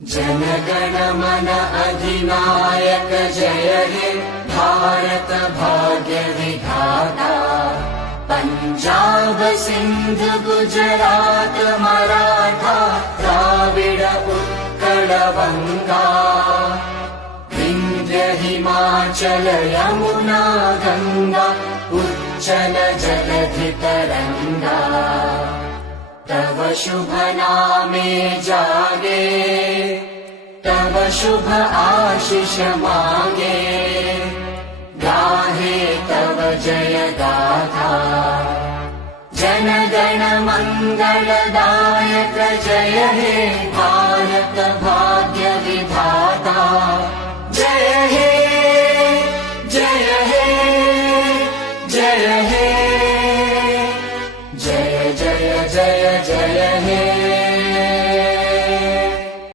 जन गण मन अधिनायक जय हे भारत भाग्य विधाता। पंजाब सिंध गुजरात मराठा द्राविड उत्कल बंगा। विंध्य हिमाचल यमुना गंगा उच्चल जलधि तरंगा। तव शुभ नामे जागे तव शुभ आशीष मांगे। गाहे तव जय गाथा जन गण मंगलदायक जय हे भारत भाग्य